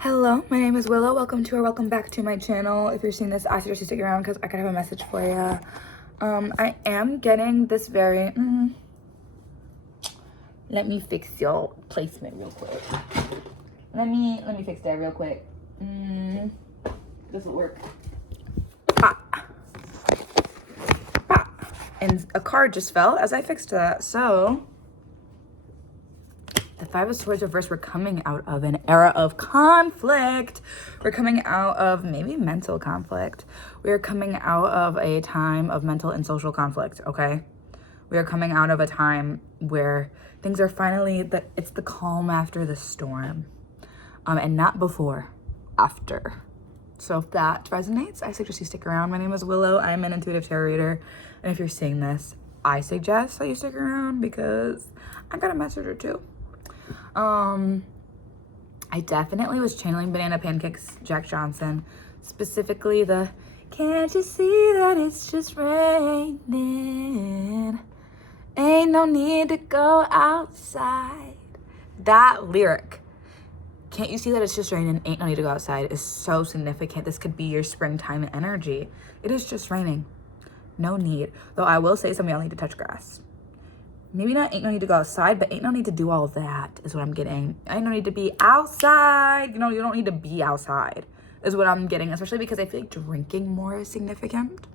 Hello, my name is Willow. Welcome back to my channel. If you're seeing this, I suggest you stick around because I could have a message for you. I am getting this very, let me fix your placement real quick. Let me fix that real quick. This will work. And a card just fell as I fixed that. So the Five of Swords reverse, we're coming out of an era of conflict. We're coming out of maybe mental conflict. We are coming out of a time of mental and social conflict, okay? We are coming out of a time where things are finally, it's the calm after the storm. And not before, after. So if that resonates, I suggest you stick around. My name is Willow. I'm an intuitive tarot reader. And if you're seeing this, I suggest that you stick around because I got a message or two. I definitely was channeling Banana Pancakes, Jack Johnson, specifically the "Can't you see that it's just raining? Ain't no need to go outside." That lyric, "Can't you see that it's just raining? Ain't no need to go outside," is so significant. This could be your springtime energy. It is just raining. No need. Though I will say some of y'all need to touch grass. Maybe not ain't no need to go outside, but ain't no need to do all that is what I'm getting. Ain't no need to be outside. You don't need to be outside is what I'm getting, especially because I feel like drinking more is significant.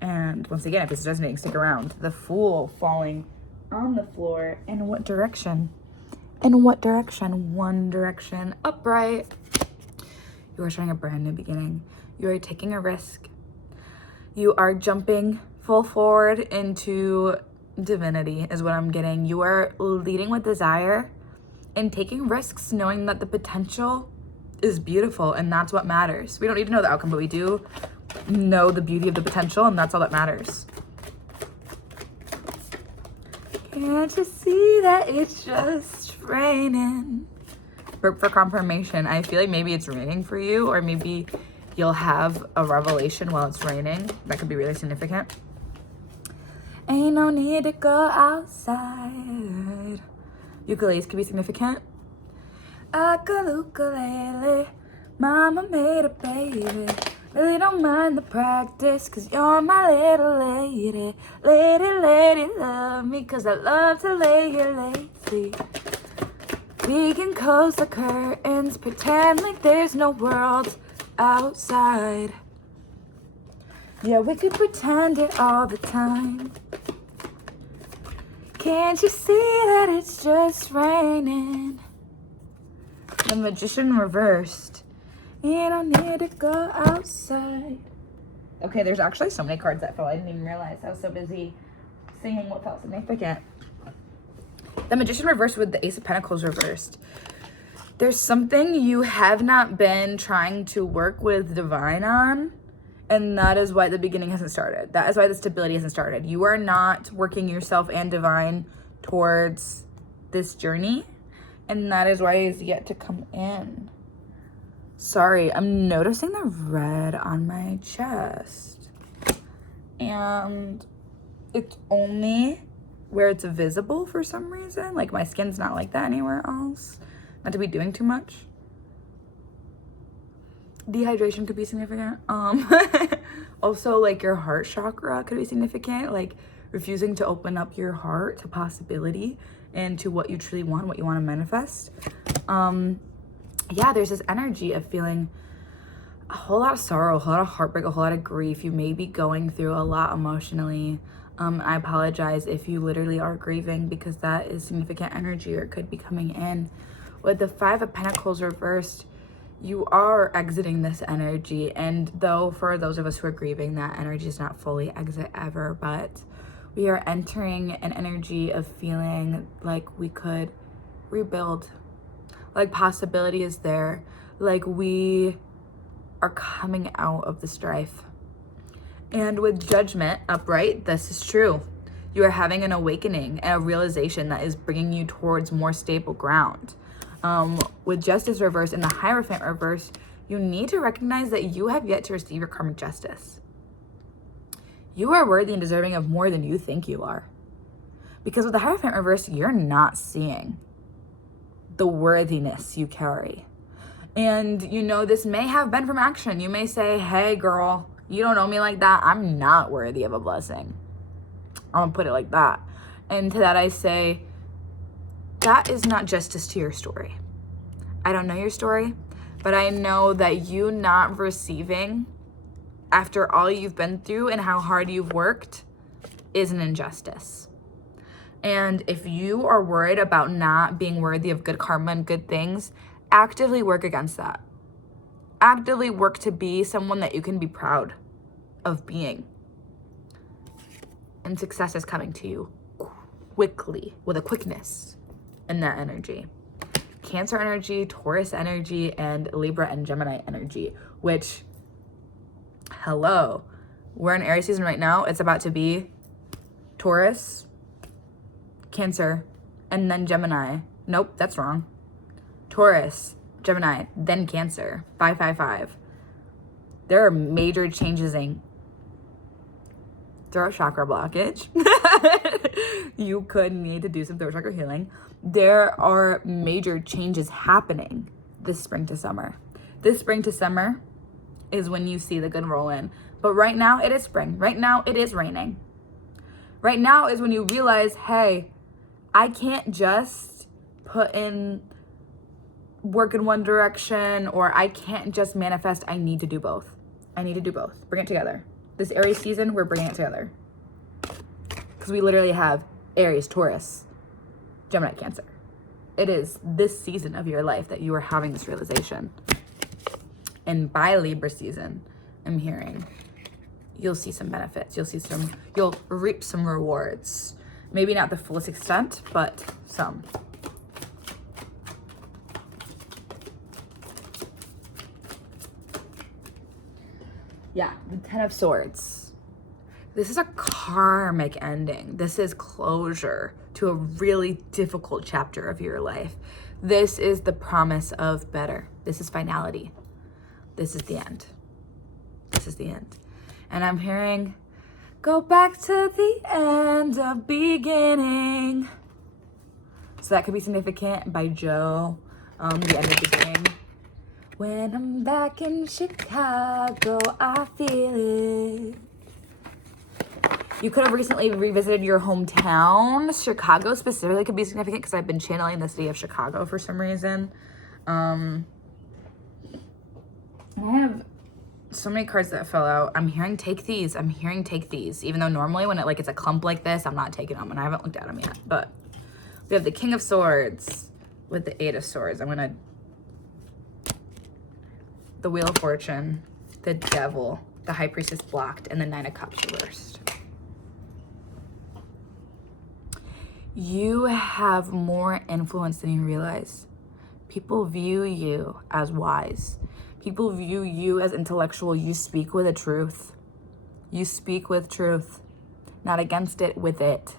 And once again, if this is resonating, stick around. The Fool falling on the floor. In what direction? In what direction? One direction. Upright. You are starting a brand new beginning. You are taking a risk. You are jumping full forward into divinity is what I'm getting. You are leading with desire and taking risks, knowing that the potential is beautiful, and that's what matters. We don't need to know the outcome, but we do know the beauty of the potential, and that's all that matters. Can't you see that it's just raining? For confirmation, I feel like maybe it's raining for you, or maybe you'll have a revelation while it's raining. That could be really significant. Ain't no need to go outside. Ukuleles could be significant. Ukulele, mama made a baby. Really don't mind the practice, cause you're my little lady. Lady, love me, cause I love to lay here lately. We can close the curtains, pretend like there's no world outside. Yeah, we could pretend it all the time. Can't you see that it's just raining? The Magician reversed. You don't need to go outside. Okay, there's actually so many cards that fell. I didn't even realize. I was so busy seeing what felt significant. The Magician reversed with the Ace of Pentacles reversed. There's something you have not been trying to work with divine on. And that is why the beginning hasn't started. That is why the stability hasn't started. You are not working yourself and divine towards this journey. And that is why it is yet to come in. Sorry, I'm noticing the red on my chest. And it's only where it's visible for some reason. Like my skin's not like that anywhere else. Not to be doing too much. Dehydration could be significant. Also, like your heart chakra could be significant. Like refusing to open up your heart to possibility and to what you truly want, what you want to manifest. Yeah, there's this energy of feeling a whole lot of sorrow, a whole lot of heartbreak, a whole lot of grief. You may be going through a lot emotionally. I apologize if you literally are grieving because that is significant energy or it could be coming in. With the Five of Pentacles reversed, you are exiting this energy, and though for those of us who are grieving, that energy is not fully exit ever, but we are entering an energy of feeling like we could rebuild, like possibility is there, like we are coming out of the strife. And with Judgment upright, this is true. You are having an awakening, a realization that is bringing you towards more stable ground. With Justice reverse and the Hierophant reverse, you need to recognize that you have yet to receive your karmic justice. You are worthy and deserving of more than you think you are. Because with the Hierophant reverse, you're not seeing the worthiness you carry. And you know, this may have been from action. You may say, hey girl, you don't know me like that. I'm not worthy of a blessing. I'm gonna put it like that. And to that I say, that is not justice to your story. I don't know your story, but I know that you not receiving after all you've been through and how hard you've worked is an injustice. And if you are worried about not being worthy of good karma and good things, actively work against that. Actively work to be someone that you can be proud of being. And success is coming to you quickly, with a quickness in that energy. Cancer energy, Taurus energy, and Libra and Gemini energy, which, hello, we're in Aries season right now. It's about to be Taurus, Cancer, and then Gemini. Nope, that's wrong. Taurus, Gemini, then Cancer. 555. There are major changes in throat chakra blockage. You could need to do some throat chakra healing. There are major changes happening this spring to summer. This spring to summer is when you see the good roll in. But right now it is spring. Right now it is raining. Right now is when you realize, hey, I can't just put in work in one direction, or I can't just manifest. I need to do both. I need to do both. Bring it together. This Aries season, we're bringing it together. Because we literally have Aries, Taurus, Gemini, Cancer. It is this season of your life that you are having this realization. And by Libra season, I'm hearing, you'll see some benefits. You'll reap some rewards. Maybe not the fullest extent, but some. Yeah, the Ten of Swords. This is a karmic ending. This is closure to a really difficult chapter of your life. This is the promise of better. This is finality. This is the end. This is the end. And I'm hearing, go back to the end of beginning. So that could be significant by Joe. The end of beginning. When I'm back in Chicago, I feel it. You could have recently revisited your hometown. Chicago specifically could be significant because I've been channeling the city of Chicago for some reason. I have so many cards that fell out. I'm hearing take these. I'm hearing take these. Even though normally when it's a clump like this, I'm not taking them, and I haven't looked at them yet. But we have the King of Swords with the Eight of Swords. The Wheel of Fortune, the Devil, the High Priestess blocked, and the Nine of Cups reversed. You have more influence than you realize. People view you as wise. People view you as intellectual. You speak with a truth. You speak with truth, not against it, with it.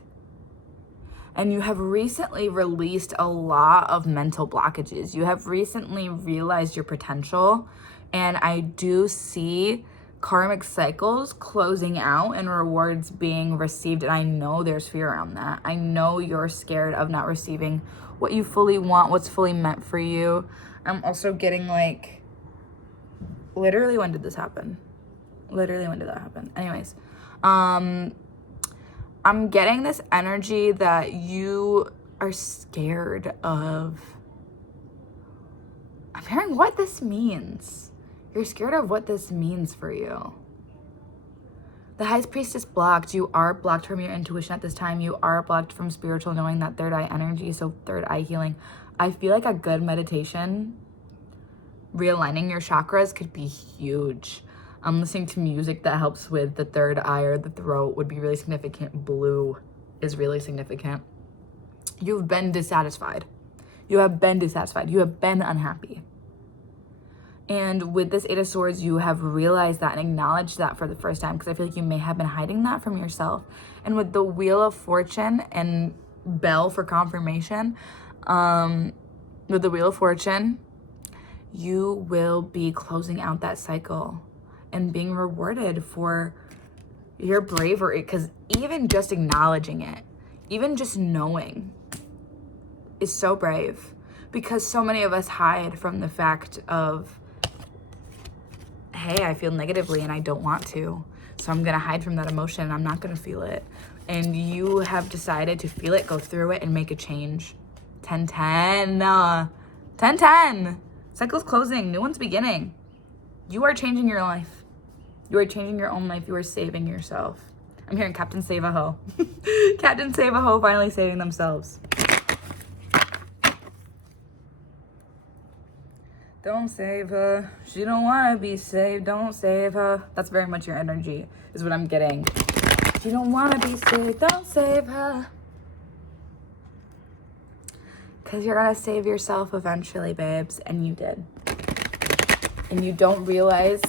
And you have recently released a lot of mental blockages. You have recently realized your potential. And I do see karmic cycles closing out and rewards being received. And I know there's fear around that. I know you're scared of not receiving what you fully want, what's fully meant for you. I'm also getting literally, when did this happen? Literally, when did that happen? Anyways, I'm getting this energy that you are scared of. I'm hearing what this means. You're scared of what this means for you. The High Priestess blocked. You are blocked from your intuition at this time. You are blocked from spiritual knowing, that third eye energy, so third eye healing. I feel like a good meditation, realigning your chakras, could be huge. Listening to music that helps with the third eye or the throat would be really significant. Blue is really significant. You've been dissatisfied. You have been dissatisfied. You have been unhappy. And with this Eight of Swords, you have realized that and acknowledged that for the first time, because I feel like you may have been hiding that from yourself. And with the Wheel of Fortune and Bell for confirmation, with the Wheel of Fortune, you will be closing out that cycle and being rewarded for your bravery. Because even just acknowledging it, even just knowing, is so brave. Because so many of us hide from the fact of, hey, I feel negatively and I don't want to. So I'm gonna hide from that emotion. I'm not gonna feel it. And you have decided to feel it, go through it, and make a change. 10-10. 10-10. Cycle's closing. New one's beginning. You are changing your life. You are changing your own life. You are saving yourself. I'm hearing Captain Save a Ho. Captain Save a Ho finally saving themselves. Don't save her. She don't want to be saved. Don't save her. That's very much your energy, is what I'm getting. She don't want to be saved. Don't save her. Because you're going to save yourself eventually, babes. And you did. And you don't realize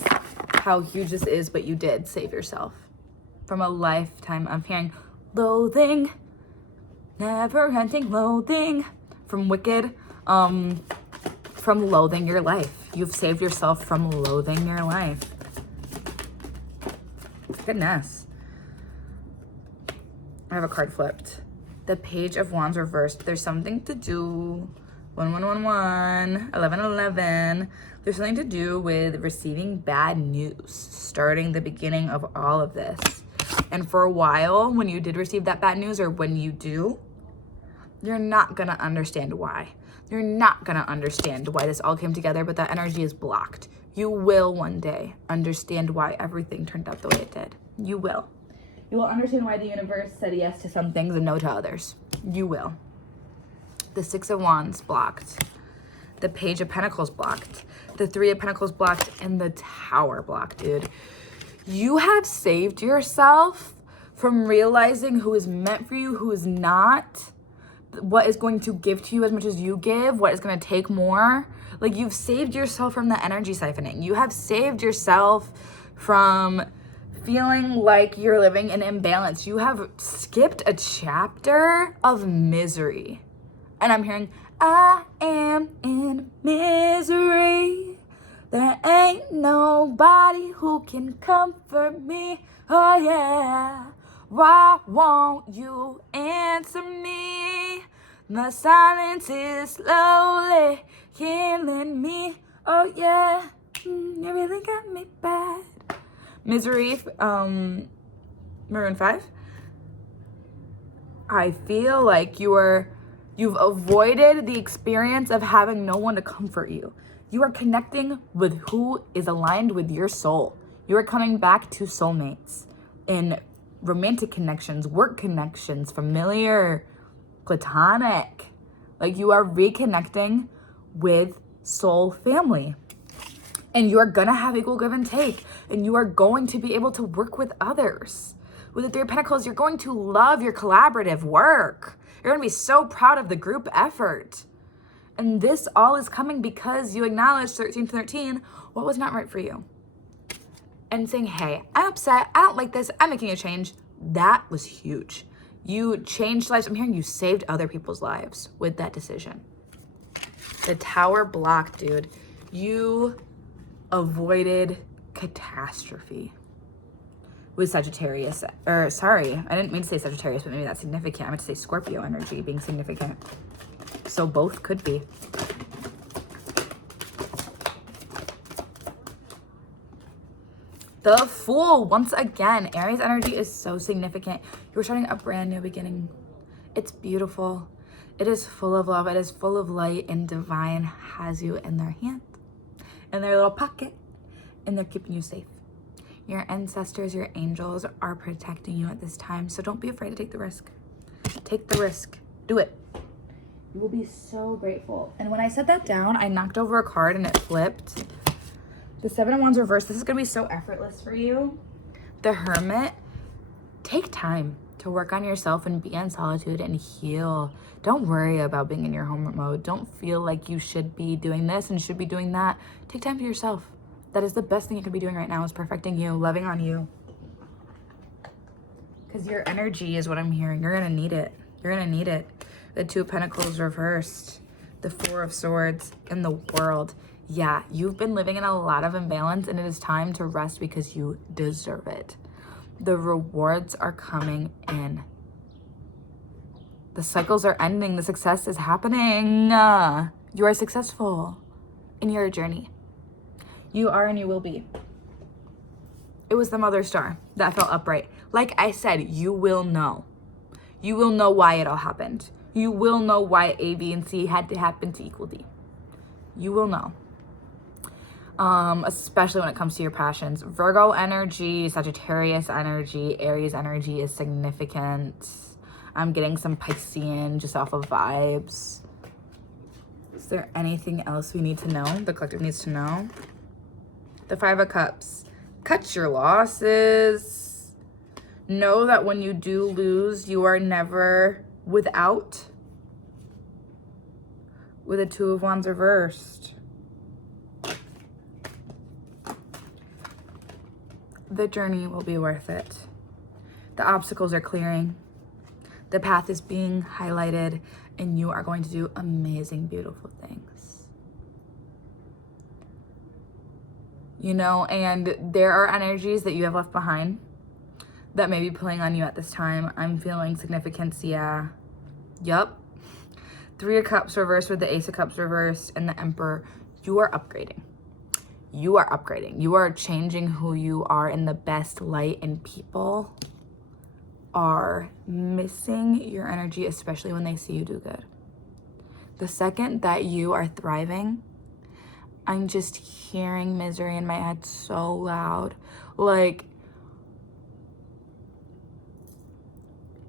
how huge this is, but you did save yourself from a lifetime of hearing loathing, never-ending loathing from Wicked, from loathing your life. You've saved yourself from loathing your life. Goodness. I have a card flipped. The Page of Wands reversed. There's something to do. 1111, 1111. There's something to do with receiving bad news, starting the beginning of all of this. And for a while, when you did receive that bad news, or when you do, you're not gonna understand why. You're not gonna understand why this all came together, but that energy is blocked. You will one day understand why everything turned out the way it did. You will. You will understand why the universe said yes to some things and no to others. You will. The Six of Wands blocked. The Page of Pentacles blocked. The Three of Pentacles blocked. And the Tower blocked, dude. You have saved yourself from realizing who is meant for you, who is not, what is going to give to you as much as you give, what is going to take more. Like, you've saved yourself from the energy siphoning. You have saved yourself from feeling like you're living in imbalance. You have skipped a chapter of misery. And I'm hearing, I am in misery. There ain't nobody who can comfort me. Oh yeah. Why won't you answer me? The silence is slowly killing me. Oh yeah. You really got me bad. Misery, Maroon 5. I feel like you've avoided the experience of having no one to comfort you. You are connecting with who is aligned with your soul. You are coming back to soulmates in romantic connections, work connections, familiar, platonic. Like, you are reconnecting with soul family. And you are gonna have equal give and take. And you are going to be able to work with others. With the Three of Pentacles, you're going to love your collaborative work. You're gonna be so proud of the group effort. And this all is coming because you acknowledged 1313, what was not right for you. And saying, hey, I'm upset, I don't like this, I'm making a change. That was huge. You changed lives. I'm hearing you saved other people's lives with that decision. The Tower blocked, dude. You avoided catastrophe with Sagittarius, or sorry, I didn't mean to say Sagittarius, but maybe that's significant. I meant to say Scorpio energy being significant. So both could be. The Fool, once again, Aries energy is so significant. You're starting a brand new beginning. It's beautiful. It is full of love. It is full of light, and divine has you in their hand, in their little pocket, and they're keeping you safe. Your ancestors, your angels are protecting you at this time. So don't be afraid to take the risk. Take the risk. Do it. You will be so grateful. And when I set that down, I knocked over a card and it flipped. The Seven of Wands reversed. This is going to be so effortless for you. The Hermit. Take time to work on yourself and be in solitude and heal. Don't worry about being in your home mode. Don't feel like you should be doing this and should be doing that. Take time for yourself. That is the best thing you can be doing right now, is perfecting you, loving on you. Because your energy is what I'm hearing. You're going to need it. You're going to need it. The Two of Pentacles reversed. The Four of Swords in the World. Yeah, you've been living in a lot of imbalance, and it is time to rest because you deserve it. The rewards are coming in. The cycles are ending. The success is happening. You are successful in your journey. You are and you will be. It was the mother star that felt upright. Like I said, you will know. You will know why it all happened. You will know why A, B, and C had to happen to equal D. You will know. Especially when it comes to your passions. Virgo energy, Sagittarius energy, Aries energy is significant. I'm getting some Piscean just off of vibes. Is there anything else we need to know? The collective needs to know. The Five of Cups. Cut your losses. Know that when you do lose, you are never without. With the Two of Wands reversed. The journey will be worth it. The obstacles are clearing. The path is being highlighted, and you are going to do amazing, beautiful things. You know, and there are energies that you have left behind that may be pulling on you at this time. I'm feeling significance, yeah. Yup. Three of Cups reversed with the Ace of Cups reversed and the Emperor. You are upgrading. You are upgrading. You are changing who you are in the best light, and people are missing your energy, especially when they see you do good. The second that you are thriving, I'm just hearing misery in my head so loud. Like,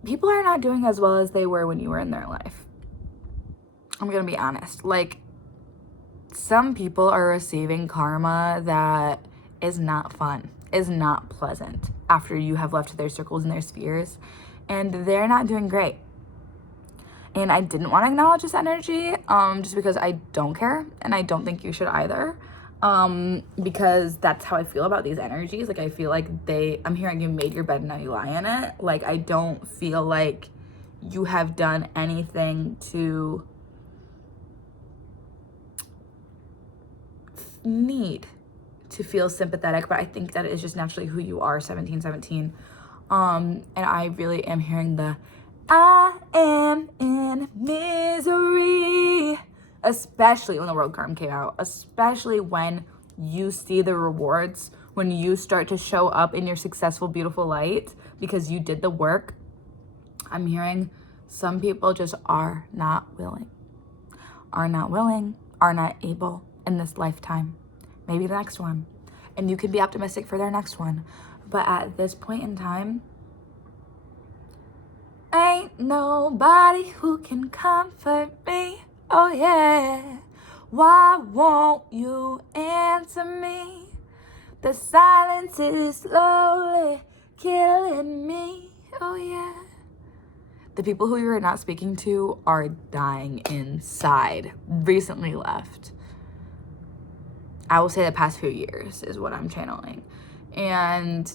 people are not doing as well as they were when you were in their life. I'm gonna be honest. Like, some people are receiving karma that is not fun, is not pleasant after you have left their circles and their spheres, and they're not doing great. And I didn't want to acknowledge this energy just because I don't care, and I don't think you should either, because that's how I feel about these energies. Like, I feel like I'm hearing you made your bed and now you lie in it. Like, I don't feel like you have done anything to need to feel sympathetic, but I think that is just naturally who you are, 1717. And I really am hearing the I am in misery, especially when the World card came out, especially when you see the rewards, when you start to show up in your successful, beautiful light because you did the work. I'm hearing some people just are not willing, are not able in this lifetime, maybe the next one. And you can be optimistic for their next one. But at this point in time, ain't nobody who can comfort me. Oh yeah. Why won't you answer me? The silence is slowly killing me. Oh yeah. The people who you are not speaking to are dying inside. Recently left. I will say the past few years is what I'm channeling. And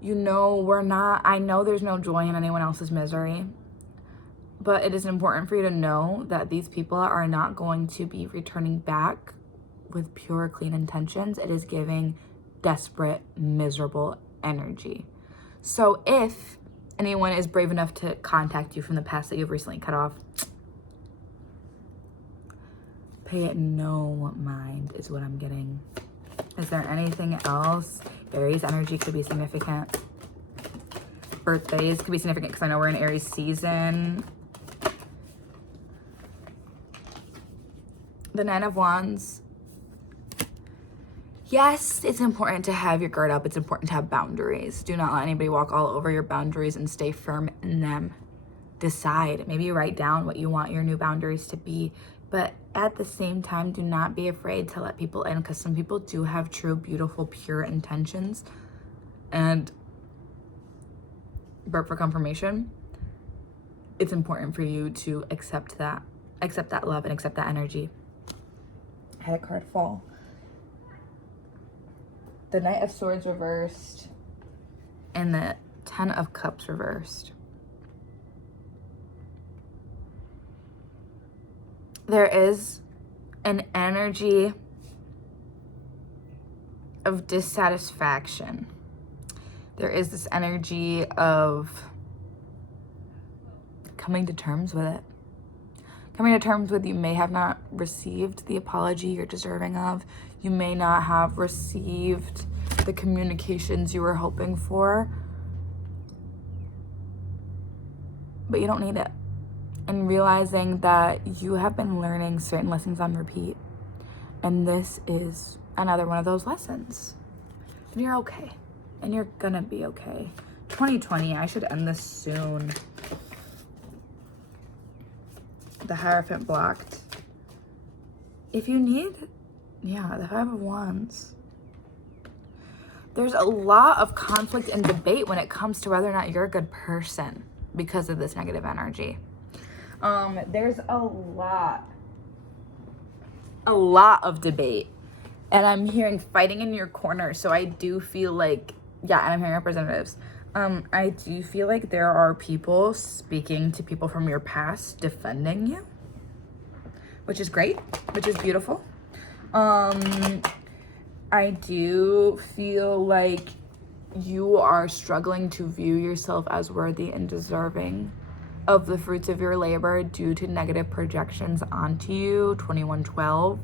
you know, I know there's no joy in anyone else's misery, but it is important for you to know that these people are not going to be returning back with pure, clean intentions. It is giving desperate, miserable energy. So if anyone is brave enough to contact you from the past that you've recently cut off, pay it no mind is what I'm getting. Is there anything else? Aries energy could be significant. Birthdays could be significant because I know we're in Aries season. The Nine of Wands. Yes, it's important to have your guard up. It's important to have boundaries. Do not let anybody walk all over your boundaries and stay firm in them. Decide. Maybe write down what you want your new boundaries to be. But at the same time, do not be afraid to let people in, because some people do have true, beautiful, pure intentions. And but for confirmation, it's important for you to accept that love and accept that energy. I had a card fall. The Knight of Swords reversed and the Ten of Cups reversed. There is an energy of dissatisfaction. There is this energy of coming to terms with it. coming to terms with you may have not received the apology you're deserving of. You may not have received the communications you were hoping for, but you don't need it. And realizing that you have been learning certain lessons on repeat, and this is another one of those lessons. And you're okay, and you're gonna be okay. 2020, I should end this soon. The Hierophant blocked. If you need, yeah, the Five of Wands. There's a lot of conflict and debate when it comes to whether or not you're a good person because of this negative energy. There's a lot of debate, and I'm hearing fighting in your corner. So I do feel like, yeah, and I'm hearing representatives. I do feel like there are people speaking to people from your past, defending you, which is great, which is beautiful. I do feel like you are struggling to view yourself as worthy and deserving of the fruits of your labor due to negative projections onto you, 2112.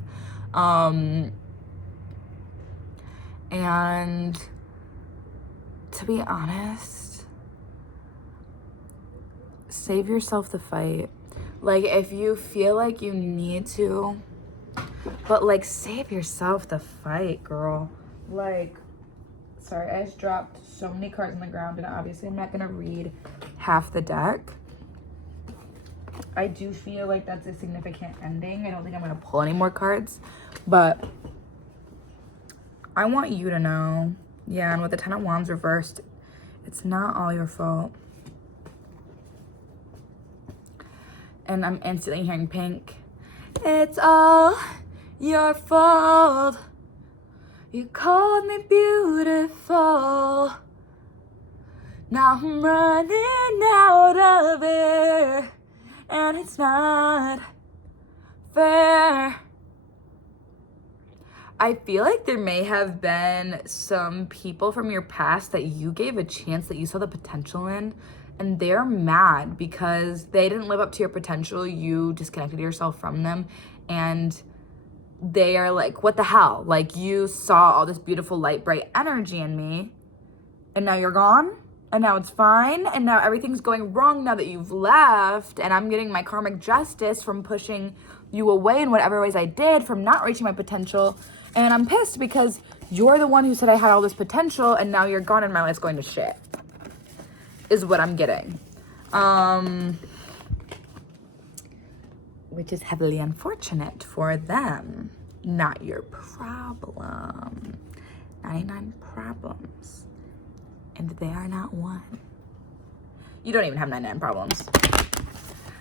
And to be honest, save yourself the fight. Like, if you feel like you need to, but like, save yourself the fight, girl. Like, sorry, I just dropped so many cards on the ground, and obviously I'm not gonna read half the deck. I do feel like that's a significant ending. I don't think I'm gonna pull any more cards, but I want you to know, yeah, and with the Ten of Wands reversed, it's not all your fault. And I'm instantly hearing pink. It's all your fault. You called me beautiful. Now I'm running out of air, and it's not fair. I feel like there may have been some people from your past that you gave a chance, that you saw the potential in, and they're mad because they didn't live up to your potential. You disconnected yourself from them, and they are like, what the hell? Like, you saw all this beautiful, light, bright energy in me, and now you're gone, and now it's fine, and now everything's going wrong now that you've left, and I'm getting my karmic justice from pushing you away in whatever ways I did, from not reaching my potential. And I'm pissed because you're the one who said I had all this potential, and now you're gone and my life's going to shit, is what I'm getting. Which is heavily unfortunate for them. Not your problem. 99 problems, and they are not one. You don't even have 99 problems.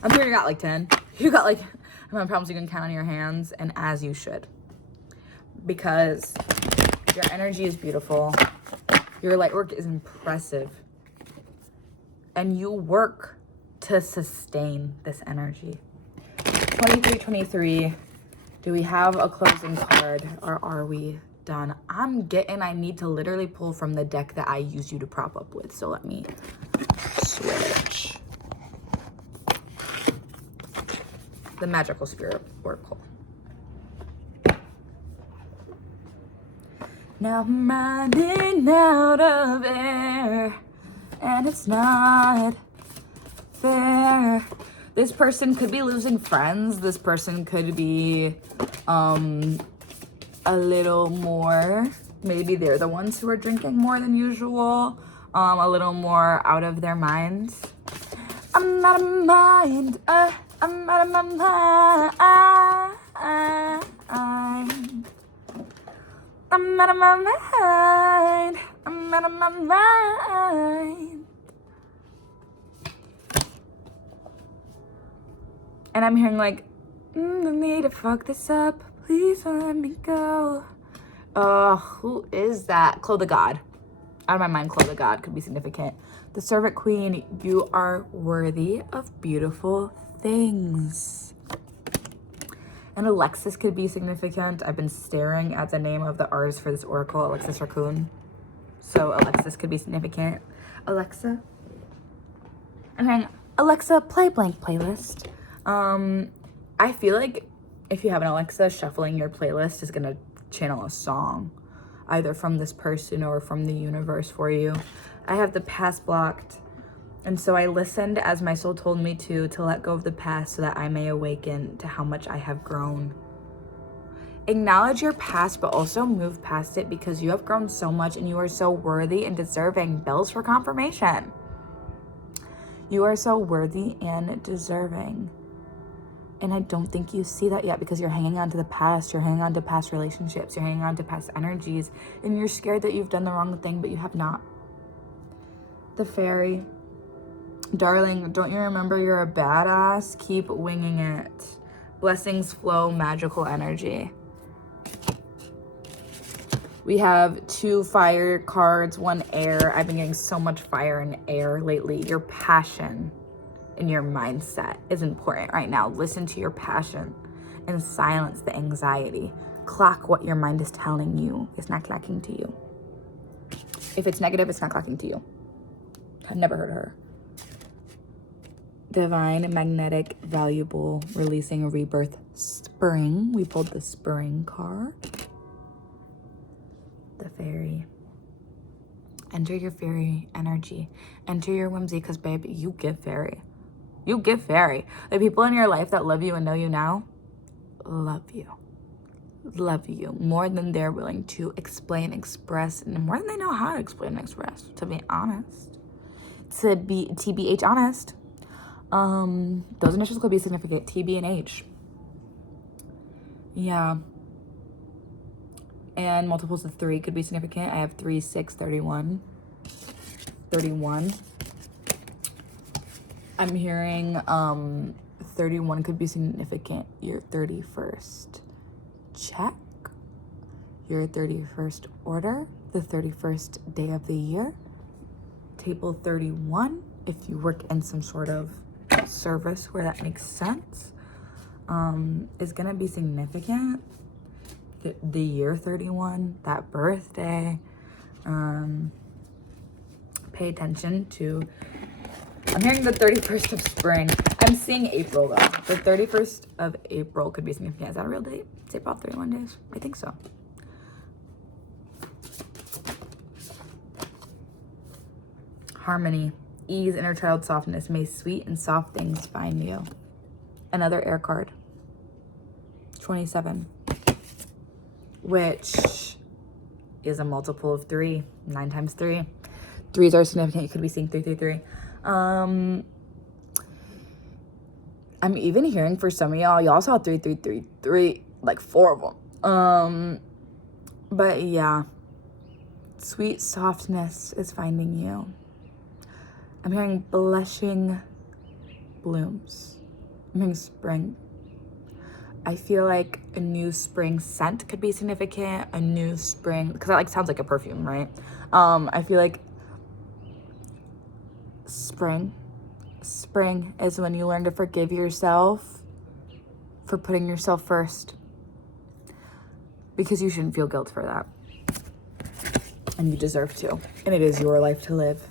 I'm sure you got like 10. You got like, how many problems you can count on your hands, and as you should. Because your energy is beautiful. Your light work is impressive. And you work to sustain this energy. 2323. Do we have a closing card, or are we done? I need to literally pull from the deck that I used you to prop up with. So let me switch. The Magical Spirit Oracle. Now I'm running out of air, and it's not fair. This person could be losing friends. This person could be a little more, maybe they're the ones who are drinking more than usual, a little more out of their minds. I'm out of mind, I'm out of my mind. I'm out of my mind, I'm out of my mind. And I'm hearing like, I need to fuck this up, please let me go. Who is that? Chloe the God. Out of my mind, Chloe the God could be significant. The Servant Queen, you are worthy of beautiful things. And Alexis could be significant. I've been staring at the name of the artist for this oracle, Alexis Raccoon. So Alexis could be significant. Alexa. And then Alexa, play blank playlist. I feel like if you have an Alexa, shuffling your playlist is gonna channel a song, either from this person or from the universe for you. I have the past blocked, and so I listened as my soul told me to let go of the past so that I may awaken to how much I have grown. Acknowledge your past, but also move past it, because you have grown so much and you are so worthy and deserving. Bells for confirmation. You are so worthy and deserving. And I don't think you see that yet, because you're hanging on to the past. You're hanging on to past relationships. You're hanging on to past energies. And you're scared that you've done the wrong thing, but you have not. The fairy. Darling, don't you remember you're a badass? Keep winging it. Blessings flow, magical energy. We have 2 fire cards, 1 air. I've been getting so much fire and air lately. Your passion and your mindset is important right now. Listen to your passion and silence the anxiety. Clock what your mind is telling you. It's not clocking to you. If it's negative, it's not clocking to you. I've never heard of her. Divine, magnetic, valuable, releasing a rebirth, spring. We pulled the spring card. The fairy. Enter your fairy energy. Enter your whimsy, because babe, you give fairy. You give fairy. The people in your life that love you and know you now, love you. Love you more than they're willing to explain, express, and more than they know how to explain and express, to be honest. To be TBH honest. Those initials could be significant. TB and H. Yeah. And multiples of 3 could be significant. I have 3, 6, 31. 31. I'm hearing 31 could be significant. Your 31st check. Your 31st order. The 31st day of the year. Table 31. If you work in some sort of service where that makes sense, is gonna be significant. The year 31, that birthday. Pay attention to, I'm hearing the 31st of spring. I'm seeing April though. The 31st of April could be significant. Is that a real date? It's April 31 days? I think so. Harmony, ease, inner child softness. May sweet and soft things find you. Another air card. 27. Which is a multiple of 3. 9 times 3. 3s are significant. You could be seeing 333. I'm even hearing for some of y'all saw 3333, like 4 of them. But yeah, sweet softness is finding you. I'm hearing blushing blooms. I'm hearing spring. I feel like a new spring scent could be significant. A new spring, because that like sounds like a perfume, right? I feel like spring is when you learn to forgive yourself for putting yourself first, because you shouldn't feel guilt for that, and you deserve to, and it is your life to live,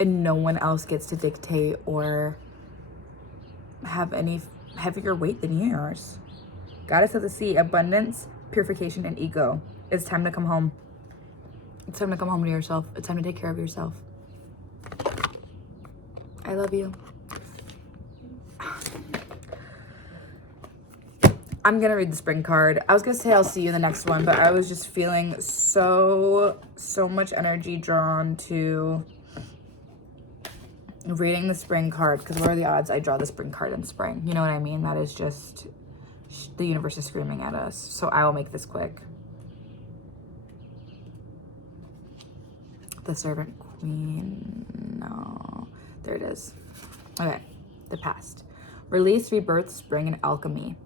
and no one else gets to dictate or have any heavier weight than yours. Goddess of the sea, abundance, purification, and ego. It's time to come home. It's time to come home to yourself. It's time to take care of yourself. I love you. I'm gonna read the spring card. I was gonna say I'll see you in the next one, but I was just feeling so much energy drawn to reading the spring card, because what are the odds I draw the spring card in spring? You know what I mean? That is just, the universe is screaming at us. So I will make this quick. The servant queen, no, there it is. Okay, the past. Release, rebirth, spring, and alchemy.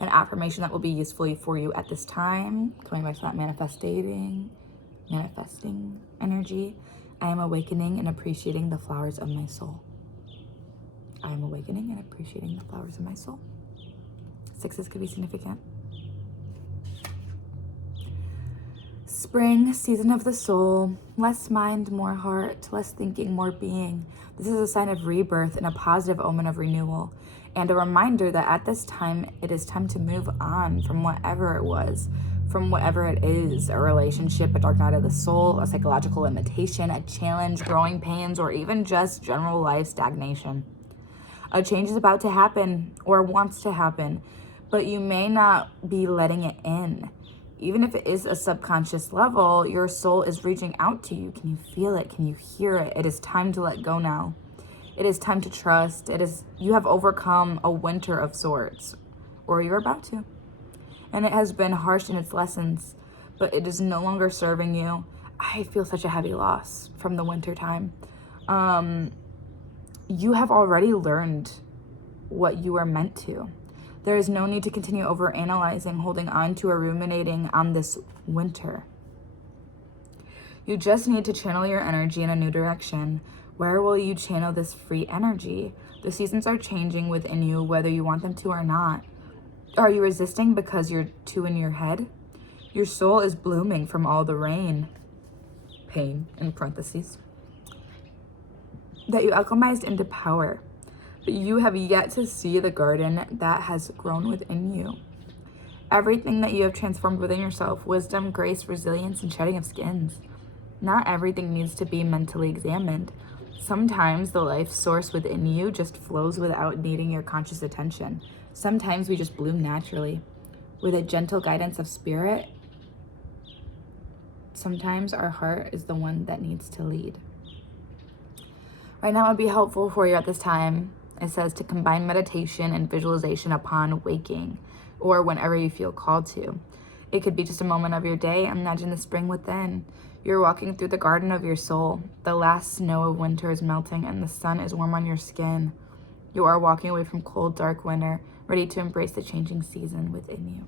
An affirmation that will be useful for you at this time. Coming back to that manifesting energy. I am awakening and appreciating the flowers of my soul. I am awakening and appreciating the flowers of my soul. 6s could be significant. Spring, season of the soul. Less mind, more heart. Less thinking, more being. This is a sign of rebirth and a positive omen of renewal. and a reminder that at this time, it is time to move on from whatever it was, from whatever it is, a relationship, a dark night of the soul, a psychological limitation, a challenge, growing pains, or even just general life stagnation. A change is about to happen or wants to happen, but you may not be letting it in. Even if it is a subconscious level, your soul is reaching out to you. Can you feel it? Can you hear it? It is time to let go now. It is time to trust. You have overcome a winter of sorts, or you're about to. And it has been harsh in its lessons, but it is no longer serving you. I feel such a heavy loss from the winter time. You have already learned what you are meant to. There is no need to continue overanalyzing, holding on to, or ruminating on this winter. You just need to channel your energy in a new direction. Where will you channel this free energy? The seasons are changing within you, whether you want them to or not. Are you resisting because you're too in your head? Your soul is blooming from all the rain, pain in parentheses, that you alchemized into power. But you have yet to see the garden that has grown within you. Everything that you have transformed within yourself, wisdom, grace, resilience, and shedding of skins. Not everything needs to be mentally examined. Sometimes the life source within you just flows without needing your conscious attention. Sometimes we just bloom naturally. With a gentle guidance of spirit, sometimes our heart is the one that needs to lead. Right now it would be helpful for you at this time, it says, to combine meditation and visualization upon waking, or whenever you feel called to. It could be just a moment of your day. Imagine the spring within. You're walking through the garden of your soul. The last snow of winter is melting and the sun is warm on your skin. You are walking away from cold, dark winter, ready to embrace the changing season within you.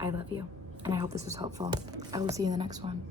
I love you, and I hope this was helpful. I will see you in the next one.